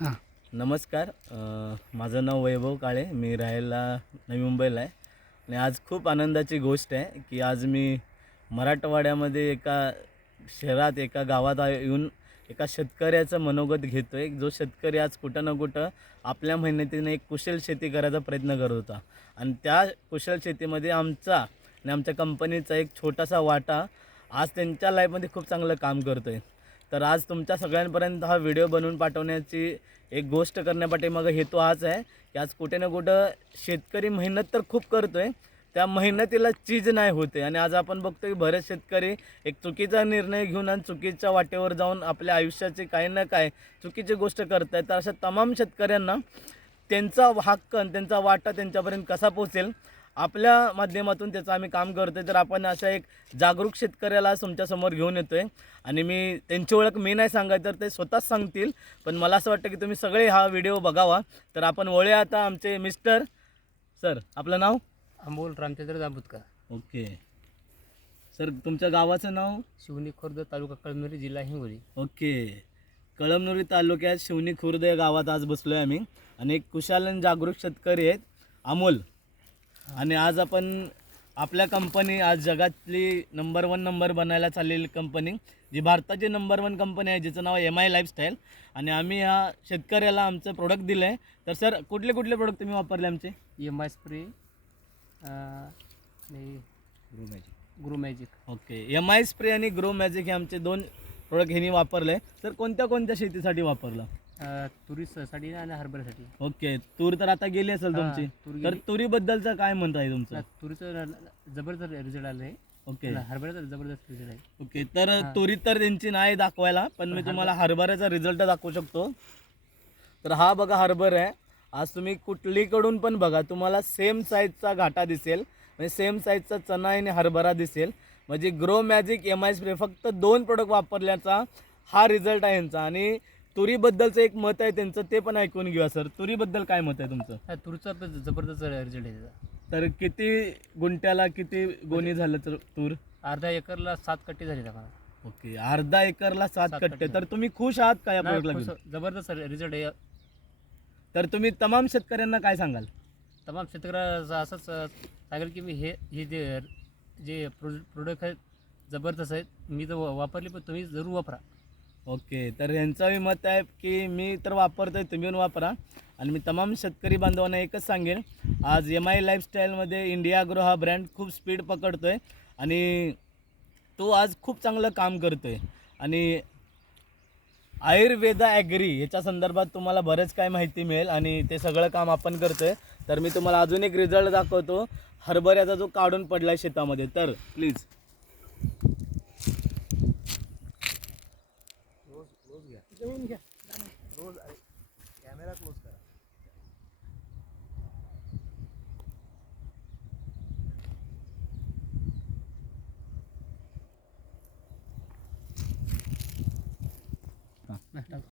हां. नमस्कार. माझं नाव वैभव काळे. मी राहायला नवी मुंबईला आहे आणि आज खूप आनंदाची गोष्ट आहे की आज मी मराठवाड्यामध्ये एका शहरात एका गावात येऊन एका शेतकऱ्याचं मनोगत घेतो आहे. जो शेतकरी आज कुठं ना कुठं आपल्या मेहनतीने एक कुशल शेती करायचा प्रयत्न करत होता आणि त्या कुशल शेतीमध्ये आमचा आणि आमच्या कंपनीचा एक छोटासा वाटा आज त्यांच्या लाईफमध्ये खूप चांगलं काम करतो आहे. तर आज तुमच्या सगळ्यांपर्यंत हा व्हिडिओ बनवून पाठवण्याची एक गोष्ट करण्यापाठीमागं हेतू हाच आहे की आज कुठे ना कुठं शेतकरी मेहनत तर खूप करतो आहे, त्या मेहनतीला चीज नाही होते आणि आज आपण बघतो की बरेच शेतकरी एक चुकीचा निर्णय घेऊन आणि चुकीच्या वाटेवर जाऊन आपल्या आयुष्याची काही ना काय चुकीची गोष्ट करत आहेत. तर अशा तमाम शेतकऱ्यांना त्यांचा हक्क आणि त्यांचा वाटा त्यांच्यापर्यंत कसा पोहोचेल आपल्या माध्यमातून त्याचं आम्ही काम करतो आहे. तर आपण अशा एक जागरूक शेतकऱ्याला तुमच्यासमोर घेऊन येतो आहे आणि मी त्यांची ओळख मी नाही सांगायचं तर ते स्वतःच सांगतील, पण मला असं वाटतं की तुम्ही सगळे हा व्हिडिओ बघावा. तर आपण वळूया आता आमचे मिस्टर. सर, आपलं नाव? अमोल रामचंद्र जांबुतकर. ओके सर, तुमच्या गावाचं नाव? शिवनी खुर्द, तालुका कळमनुरी, जिल्हा हिंगोली. ओके. कळमनुरी तालुक्यात शिवनी खुर्द या गावात आज बसलो आहे आम्ही आणि एक कुशाल आणि जागरूक शेतकरी आहेत अमोल. आणि आज आपण आपल्या कंपनी आज जगातली नंबर 1 बनायला चाललेली कंपनी, जी भारताची नंबर 1 कंपनी आहे, जिचं नाव MI लाईफस्टाईल. आणि आम्ही ह्या शेतकऱ्याला आमचं प्रोडक्ट दिलं आहे. तर सर, कुठले कुठले प्रोडक्ट तुम्ही वापरले आमचे? EMI स्प्रे आणि grow magic. Okay. MI spray आणि ग्रो मॅजिक हे आमचे 2 प्रोडक्ट ह्यांनी वापरले. तर कोणत्या कोणत्या शेतीसाठी वापरलं? तुरीसाठी आणि हरभऱ्यासाठी. ओके. तूर तर आता गेली असेल तुमची. तूर तर गेली. तुरीबद्दलचं काय म्हणत आहे तुमचं? तुरीचं जबरदस्त रिझल्ट आलं आहे. ओके. हरभऱ्याचा जबरदस्त रिझल्ट आहे. ओके. तर तुरी तर त्यांची नाही दाखवायला, पण मी तुम्हाला हरभऱ्याचा रिझल्ट दाखवू शकतो. तर हा बघा हरभरा आहे. आज तुम्ही कुठलीकडून पण बघा, तुम्हाला सेम साईजचा घाटा दिसेल, म्हणजे सेम साईजचा चणा आणि हरभरा दिसेल. म्हणजे ग्रो मॅजिक MI स्प्रे फक्त 2 प्रोडक्ट वापरल्याचा हा रिझल्ट आहे यांचा. आणि तुरीबद्दलचं एक मत आहे त्यांचं, ते पण ऐकून घेऊया. सर, तुरीबद्दल काय मत आहे तुमचं? तुरीचा पण जबरदस्त रिझल्ट आहे त्याचा. तर किती गुंठ्याला किती गोणी झालं तर तूर? अर्धा एकरला 7 कट्टे झाले आम्हाला. ओके. अर्धा एकरला 7 7 कट्टे. कट्टे. तर तुम्ही खुश आहात का या नाही, प्रोडक्टला? जबरदस्त रिझल्ट आहे. तर तुम्ही तमाम शेतकऱ्यांना काय सांगाल? तमाम शेतकऱ्याला असंच सांगेल की मी हे जे प्रोडक्ट आहेत जबरदस्त आहेत. मी तर वापरले, पण तुम्ही जरूर वापरा. ओके. तर यांचंही मत आहे की मी तर वापरतोय, तुम्ही पण वापरा. आणि मी तमाम शेतकरी बांधवांना एकच सांगेन, आज MI लाईफस्टाईलमध्ये इंडिया ॲग्रो हा ब्रँड खूप स्पीड पकडतो आहे आणि तो आज खूप चांगलं काम करतो आहे. आणि आयुर्वेदा ॲग्री याच्या संदर्भात तुम्हाला बरेच काय माहिती मिळेल आणि ते सगळं काम आपण करतो आहे. तर मी तुम्हाला अजून एक रिझल्ट दाखवतो हरभऱ्याचा, जो काढून पडला आहे शेतामध्ये. तर प्लीज घ्या.